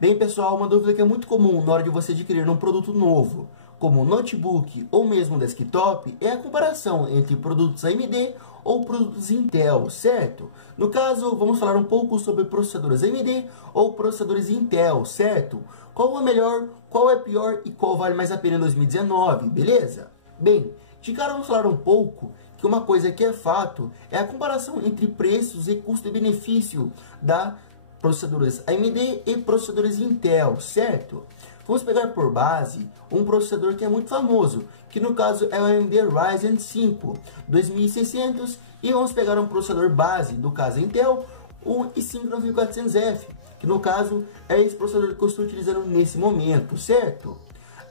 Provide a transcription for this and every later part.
Bem, pessoal, uma dúvida que é muito comum na hora de você adquirir um produto novo, como notebook ou mesmo desktop, é a comparação entre produtos AMD ou produtos Intel, certo? No caso, vamos falar um pouco sobre processadores AMD ou processadores Intel, certo? Qual é melhor, qual é pior e qual vale mais a pena em 2019, beleza? Bem, de cara vamos falar um pouco que uma coisa que é fato é a comparação entre preços e custo-benefício da processadores AMD e processadores Intel, certo? Vamos pegar por base um processador que é muito famoso, que no caso é o AMD Ryzen 5 2600, e vamos pegar um processador base do caso Intel, o i5 9400F, que no caso é esse processador que eu estou utilizando nesse momento, certo?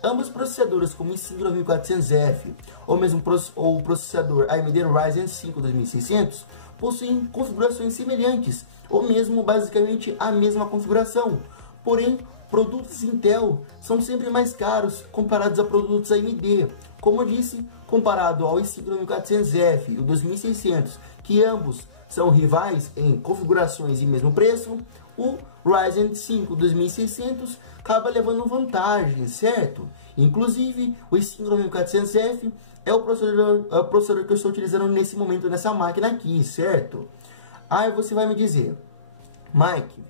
Ambos processadores como o i5 9400F ou mesmo o processador AMD Ryzen 5 2600 possuem configurações semelhantes ou mesmo basicamente a mesma configuração. Porém, produtos Intel são sempre mais caros comparados a produtos AMD. Como eu disse, comparado ao i5 9400F e o 2600, que ambos são rivais em configurações e mesmo preço, o Ryzen 5 2600 acaba levando vantagem, certo? Inclusive, o i5 9400F é o processador que eu estou utilizando nesse momento nessa máquina aqui, certo? Aí você vai me dizer, Mike,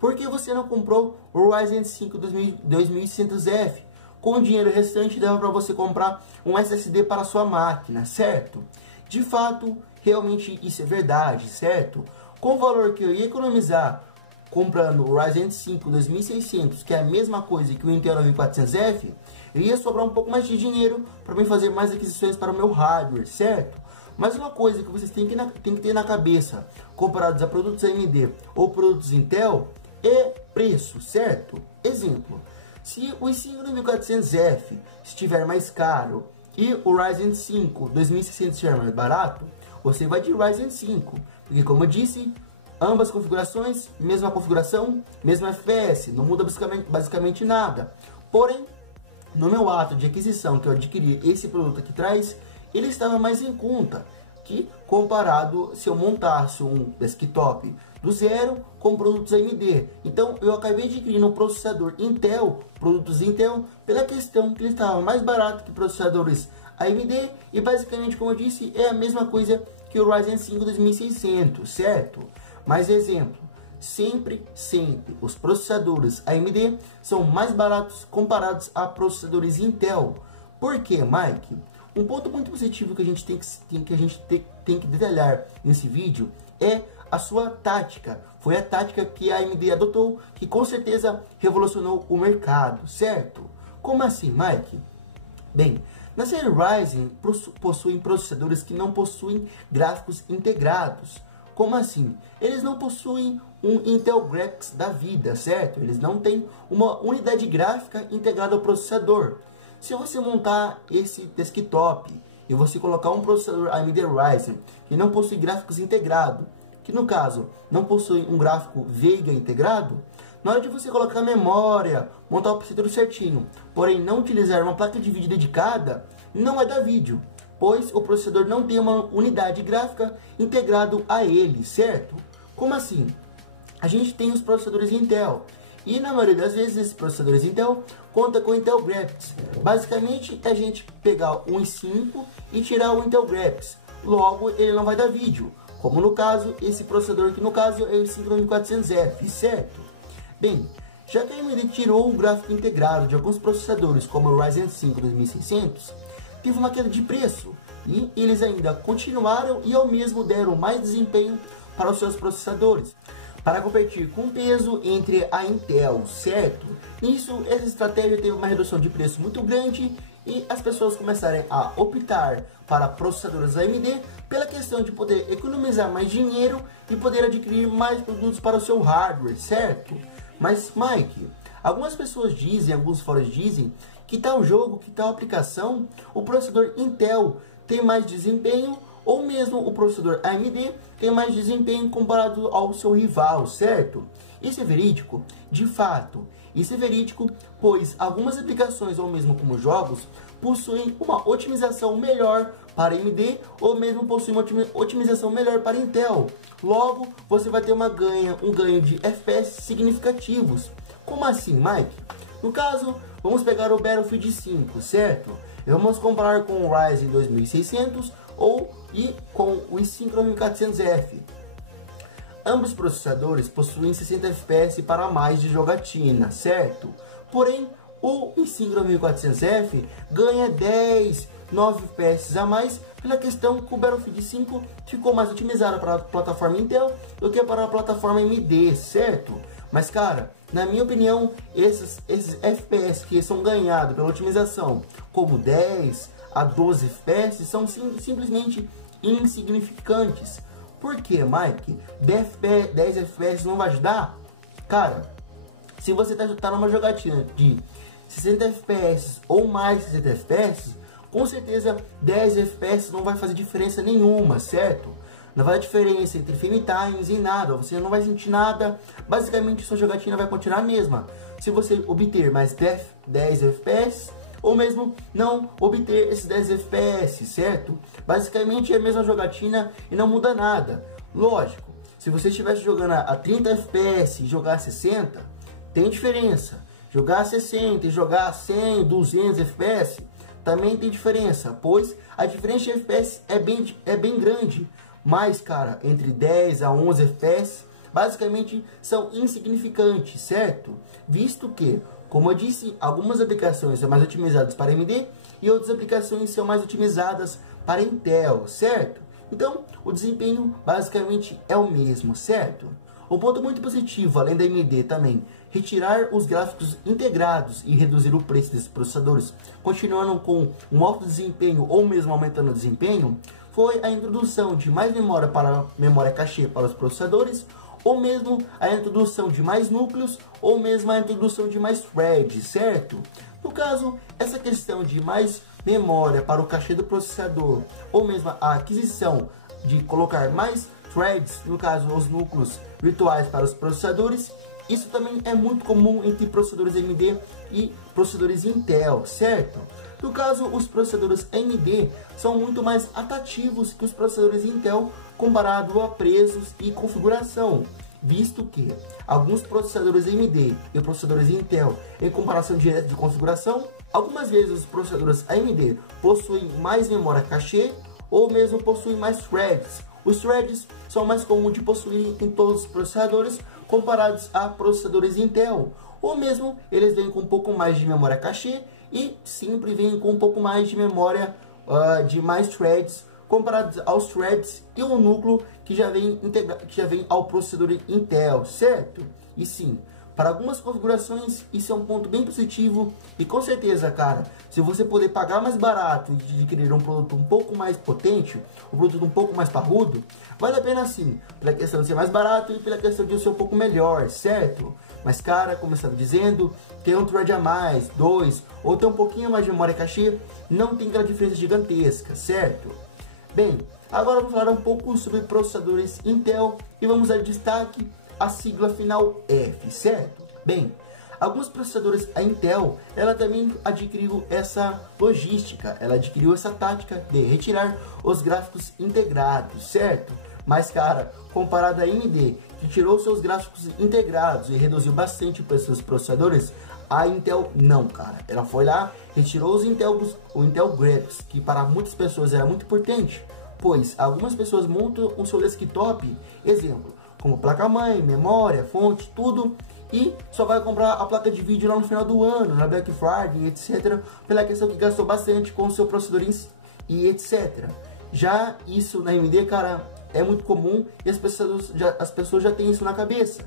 por que você não comprou o Ryzen 5 2600F? Com o dinheiro restante dava para você comprar um SSD para a sua máquina, certo? De fato, realmente isso é verdade, certo? Com o valor que eu ia economizar comprando o Ryzen 5 2600, que é a mesma coisa que o Intel 9400F, eu ia sobrar um pouco mais de dinheiro para mim fazer mais aquisições para o meu hardware, certo? Mas uma coisa que vocês têm que ter na cabeça, comparados a produtos AMD ou produtos Intel, é preço, certo? Exemplo, se o i5 9400F estiver mais caro e o Ryzen 5 2600 estiver mais barato, você vai de Ryzen 5, porque como eu disse, ambas configurações, mesma configuração, mesmo FPS, não muda basicamente nada. Porém, no meu ato de aquisição que eu adquiri esse produto aqui atrás, ele estava mais em conta que comparado se eu montasse um desktop do zero com produtos AMD. Então eu acabei adquirindo um processador Intel, produtos Intel, pela questão que ele estava mais barato que processadores AMD e basicamente, como eu disse, é a mesma coisa que o Ryzen 5 2600, certo? Mais exemplo, sempre os processadores AMD são mais baratos comparados a processadores Intel. Por quê, Mike? Um ponto muito positivo que a gente tem que detalhar nesse vídeo é a sua tática. Foi a tática que a AMD adotou, que com certeza revolucionou o mercado, certo? Como assim, Mike? Bem, na série Ryzen possuem processadores que não possuem gráficos integrados. Como assim? Eles não possuem um Intel Graphics da vida, certo? Eles não têm uma unidade gráfica integrada ao processador. Se você montar esse desktop e você colocar um processador AMD Ryzen que não possui gráficos integrados, que no caso não possui um gráfico Vega integrado, na hora de você colocar a memória, montar o processador certinho, porém não utilizar uma placa de vídeo dedicada, não vai dar vídeo, pois o processador não tem uma unidade gráfica integrado a ele, certo? Como assim? A gente tem os processadores Intel, e na maioria das vezes esses processadores Intel conta com Intel Graphics. Basicamente é a gente pegar um i5 e tirar o Intel Graphics, logo ele não vai dar vídeo, como no caso, esse processador que no caso é o i5 9400F, certo? Bem, já que a AMD tirou o gráfico integrado de alguns processadores como o Ryzen 5 2600, teve uma queda de preço e eles ainda continuaram e ao mesmo deram mais desempenho para os seus processadores, para competir com o peso entre a Intel, certo? Nisso, essa estratégia teve uma redução de preço muito grande e as pessoas começaram a optar para processadores AMD pela questão de poder economizar mais dinheiro e poder adquirir mais produtos para o seu hardware, certo? Mas, Mike, algumas pessoas dizem, alguns fóruns dizem que tal jogo, que tal aplicação, o processador Intel tem mais desempenho ou mesmo o processador AMD tem mais desempenho comparado ao seu rival, certo? Isso é verídico? De fato, isso é verídico, pois algumas aplicações ou mesmo como jogos possuem uma otimização melhor para AMD ou mesmo possuem uma otimização melhor para Intel. Logo, você vai ter um ganho de FPS significativos. Como assim, Mike? No caso, vamos pegar o Battlefield 5, certo? E vamos comparar com o Ryzen 2600 e com o i5 9400F. Ambos processadores possuem 60 FPS para mais de jogatina, certo? Porém, o i5 9400F ganha 9 FPS a mais pela questão que o Battlefield 5 ficou mais otimizado para a plataforma Intel do que para a plataforma AMD, certo? Mas cara, na minha opinião, esses FPS que são ganhados pela otimização, como 10 a 12 FPS, são simplesmente insignificantes. Por que, Mike? 10 FPS não vai ajudar? Cara, se você tá numa jogatina de 60 FPS ou mais 60 FPS, com certeza 10 FPS não vai fazer diferença nenhuma, certo? Não vai ter diferença entre frame times e nada, você não vai sentir nada, basicamente sua jogatina vai continuar a mesma. Se você obter mais 10 FPS, ou mesmo não obter esses 10 FPS, certo? Basicamente é a mesma jogatina e não muda nada. Lógico, se você estivesse jogando a 30 FPS e jogar 60, tem diferença. Jogar 60 e jogar 100, 200 FPS, também tem diferença, pois a diferença de FPS é bem grande. Mas, cara, entre 10 a 11 FPS, basicamente são insignificantes, certo? Visto que, como eu disse, algumas aplicações são mais otimizadas para AMD e outras aplicações são mais otimizadas para Intel, certo? Então, o desempenho basicamente é o mesmo, certo? Um ponto muito positivo, além da AMD também, retirar os gráficos integrados e reduzir o preço desses processadores, continuando com um alto desempenho ou mesmo aumentando o desempenho, foi a introdução de mais memória cache para os processadores, ou mesmo a introdução de mais núcleos, ou mesmo a introdução de mais threads, certo? No caso, essa questão de mais memória para o cache do processador, ou mesmo a aquisição de colocar mais threads, no caso os núcleos virtuais para os processadores, isso também é muito comum entre processadores AMD e processadores Intel, certo? No caso, os processadores AMD são muito mais atrativos que os processadores Intel comparado a preços e configuração, visto que alguns processadores AMD e processadores Intel, em comparação direta de configuração, algumas vezes os processadores AMD possuem mais memória cache ou mesmo possuem mais threads. Os threads são mais comuns de possuir em todos os processadores comparados a processadores Intel, ou mesmo eles vêm com um pouco mais de memória cache e sempre vêm com um pouco mais de memória de mais threads comparados aos threads e o núcleo que já vem ao processador Intel, certo? E sim, para algumas configurações isso é um ponto bem positivo e com certeza, cara, se você poder pagar mais barato e adquirir um produto um pouco mais potente, um produto um pouco mais parrudo, vale a pena sim, pela questão de ser mais barato e pela questão de ser um pouco melhor, certo? Mas cara, como eu estava dizendo, ter um thread a mais, 2 ou ter um pouquinho mais de memória cache, não tem aquela diferença gigantesca, certo? Bem, agora vamos falar um pouco sobre processadores Intel e vamos dar destaque à sigla final F, certo? Bem, alguns processadores a Intel, ela também adquiriu essa logística, ela adquiriu essa tática de retirar os gráficos integrados, certo? Mas cara, comparado a AMD, que tirou seus gráficos integrados e reduziu bastante o preço dos processadores, a Intel não, cara. Ela foi lá, retirou o Intel Graphics, que para muitas pessoas era muito importante, pois algumas pessoas montam o seu desktop, exemplo, como placa-mãe, memória, fonte, tudo, e só vai comprar a placa de vídeo lá no final do ano, na Black Friday, etc, pela questão que gastou bastante com o seu processador e etc. Já isso na AMD, cara, é muito comum e as pessoas já têm isso na cabeça.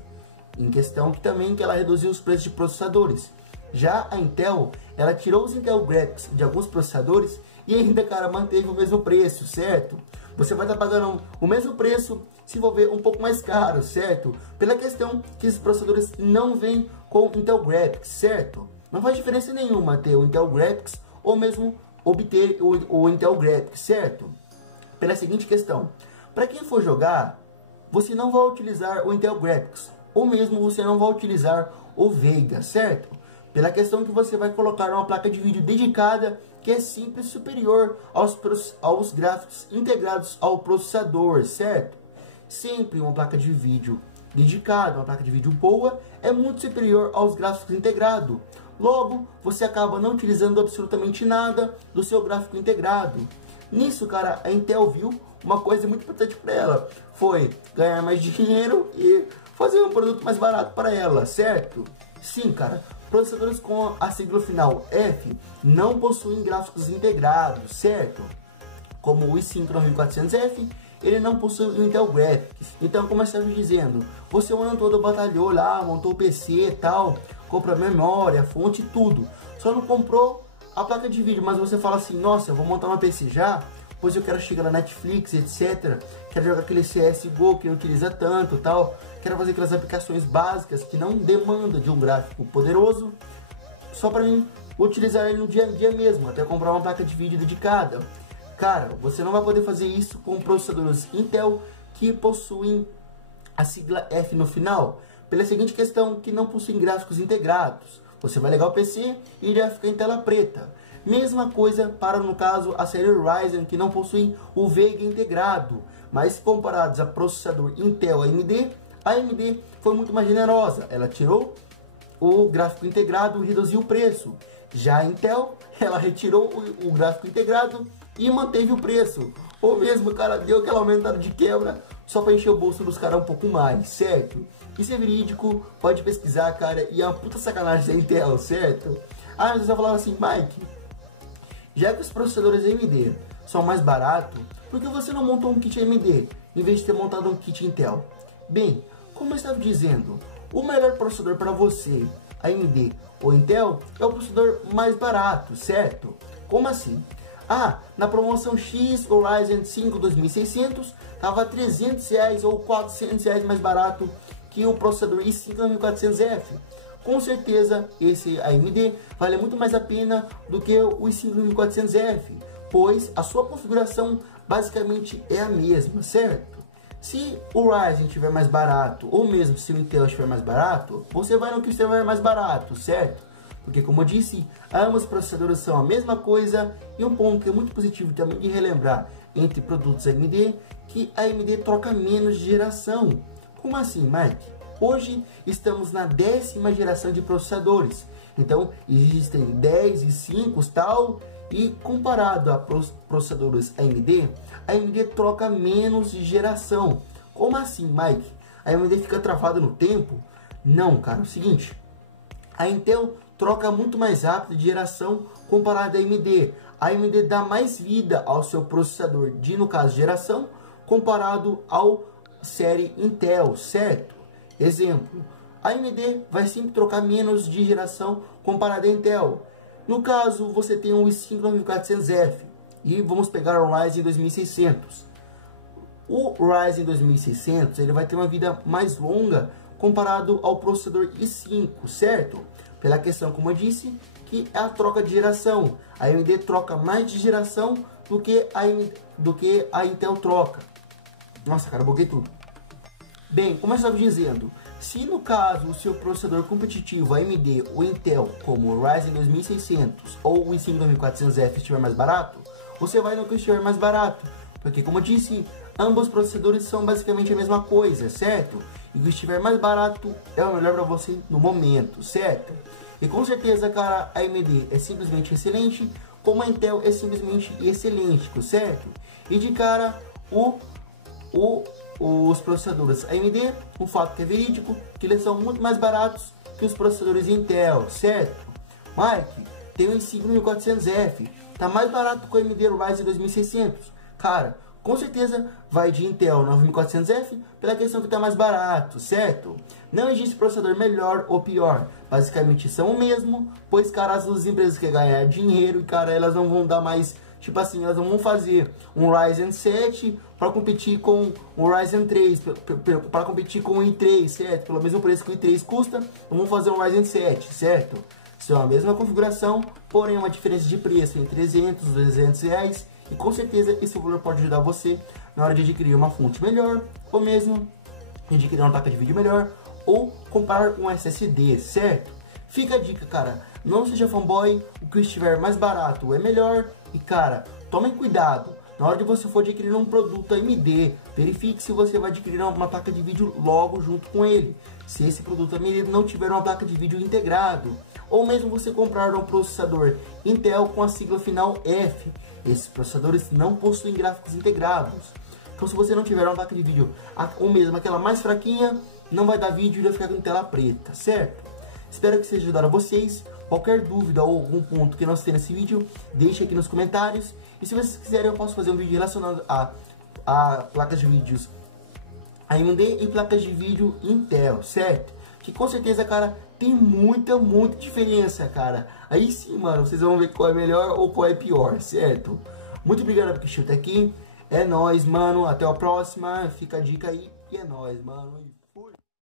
Em questão que também que ela reduziu os preços de processadores. Já a Intel, ela tirou os Intel Graphics de alguns processadores e ainda, cara, manteve o mesmo preço, certo? Você vai estar pagando o mesmo preço se for ver um pouco mais caro, certo? Pela questão que esses processadores não vêm com Intel Graphics, certo? Não faz diferença nenhuma ter o Intel Graphics ou mesmo obter o Intel Graphics, certo? Pela seguinte questão, para quem for jogar, você não vai utilizar o Intel Graphics, ou mesmo você não vai utilizar o Vega, certo? Pela questão que você vai colocar uma placa de vídeo dedicada que é simples superior aos gráficos integrados ao processador, certo? Sempre uma placa de vídeo dedicado, uma placa de vídeo boa, é muito superior aos gráficos integrados. Logo, você acaba não utilizando absolutamente nada do seu gráfico integrado. Nisso, cara, a Intel viu uma coisa muito importante para ela, foi ganhar mais dinheiro e fazer um produto mais barato para ela, certo? Sim, cara, processadores com a sigla final F não possuem gráficos integrados, certo? Como o i5 9400F, ele não possui o Intel Graphics. Então, como eu estava dizendo, você o ano todo batalhou lá, montou o PC e tal, comprou memória, fonte, tudo. Só não comprou a placa de vídeo, mas você fala assim, nossa, eu vou montar uma PC já, pois eu quero chegar na Netflix, etc. Quero jogar aquele CSGO que não utiliza tanto, tal. Quero fazer aquelas aplicações básicas que não demandam de um gráfico poderoso, só para mim utilizar ele no dia a dia mesmo, até comprar uma placa de vídeo dedicada. Cara, você não vai poder fazer isso com processadores Intel que possuem a sigla F no final, pela seguinte questão, que não possuem gráficos integrados. Você vai ligar o PC e ele vai ficar em tela preta. Mesma coisa para, no caso, a série Ryzen, que não possui o Vega integrado. Mas comparados a processador Intel AMD, a AMD foi muito mais generosa. Ela tirou o gráfico integrado e reduziu o preço. Já a Intel, ela retirou o gráfico integrado e manteve o preço. Ou mesmo, cara, deu aquela aumentada de quebra só para encher o bolso dos caras um pouco mais, certo? Isso é verídico, pode pesquisar, cara, e é uma puta sacanagem da Intel, certo? Ah, mas você vai falar assim, Mike, já que os processadores AMD são mais baratos, por que você não montou um kit AMD em vez de ter montado um kit Intel? Bem, como eu estava dizendo, o melhor processador para você, AMD ou Intel, é o processador mais barato, certo? Como assim? Ah, na promoção X, o Ryzen 5 2600 estava R$300 ou R$400 mais barato que o processador i5 9400F. Com certeza, esse AMD vale muito mais a pena do que o i5 9400F, pois a sua configuração basicamente é a mesma, certo? Se o Ryzen estiver mais barato, ou mesmo se o Intel estiver mais barato, você vai no que estiver mais barato, certo? Porque, como eu disse, ambos os processadores são a mesma coisa, e um ponto que é muito positivo também de relembrar entre produtos AMD, que a AMD troca menos de geração. Como assim, Mike? Hoje estamos na 10ª geração de processadores, então existem 10 e 5 tal, e comparado a processadores AMD, a AMD troca menos de geração. Como assim, Mike? A AMD fica travada no tempo? Não, cara, é o seguinte, a Intel troca muito mais rápido de geração comparado à AMD. A AMD dá mais vida ao seu processador de, no caso, geração, comparado ao série Intel, certo? Exemplo, a AMD vai sempre trocar menos de geração comparado à Intel. No caso, você tem um i5 9400F e vamos pegar o Ryzen 2600. O Ryzen 2600 ele vai ter uma vida mais longa comparado ao processador i5, certo? Pela questão, como eu disse, que é a troca de geração. A AMD troca mais de geração do que a Intel troca. Nossa, cara, buguei tudo. Bem, como eu estava dizendo, se no caso o seu processador competitivo AMD ou Intel, como o Ryzen 2600 ou o i5 9400F estiver mais barato, você vai no que estiver mais barato. Porque, como eu disse, ambos os processadores são basicamente a mesma coisa, certo? E o que estiver mais barato é o melhor para você no momento, certo? E com certeza, cara, a AMD é simplesmente excelente, como a Intel é simplesmente excelente, certo? E de cara, os processadores AMD, um fato que é verídico, que eles são muito mais baratos que os processadores Intel, certo? Mike, tem o i5 1400F, tá mais barato que o AMD Ryzen 2600. Cara, com certeza vai de Intel 9400F pela questão que tá mais barato, certo? Não existe processador melhor ou pior, basicamente são o mesmo, pois, cara, as empresas querem ganhar dinheiro e, cara, elas não vão dar mais, tipo assim, elas não vão fazer um Ryzen 7 para competir com o Ryzen 3, para competir com o i3, certo? Pelo mesmo preço que o i3 custa, não vão fazer um Ryzen 7, certo? São a mesma configuração, porém uma diferença de preço entre 300 e 200 reais. E com certeza esse valor pode ajudar você na hora de adquirir uma fonte melhor, ou mesmo adquirir uma placa de vídeo melhor, ou comprar um SSD, certo? Fica a dica, cara, não seja fanboy, o que estiver mais barato é melhor. E, cara, tomem cuidado, Na hora de você for adquirir um produto AMD, verifique se você vai adquirir uma placa de vídeo logo junto com ele. Se esse produto AMD não tiver uma placa de vídeo integrado, ou mesmo você comprar um processador Intel com a sigla final F, esses processadores não possuem gráficos integrados. Então se você não tiver uma placa de vídeo, ou mesmo aquela mais fraquinha, não vai dar vídeo e vai ficar com tela preta, certo? Espero que seja ajudar a vocês. Qualquer dúvida ou algum ponto que não se tenha nesse vídeo, deixe aqui nos comentários. E se vocês quiserem, eu posso fazer um vídeo relacionado a placas de vídeos AMD e placas de vídeo Intel, certo? Que com certeza, cara, tem muita diferença, cara. Aí sim, mano, vocês vão ver qual é melhor ou qual é pior, certo? Muito obrigado por assistir até aqui. É nóis, mano. Até a próxima. Fica a dica aí. E é nóis, mano.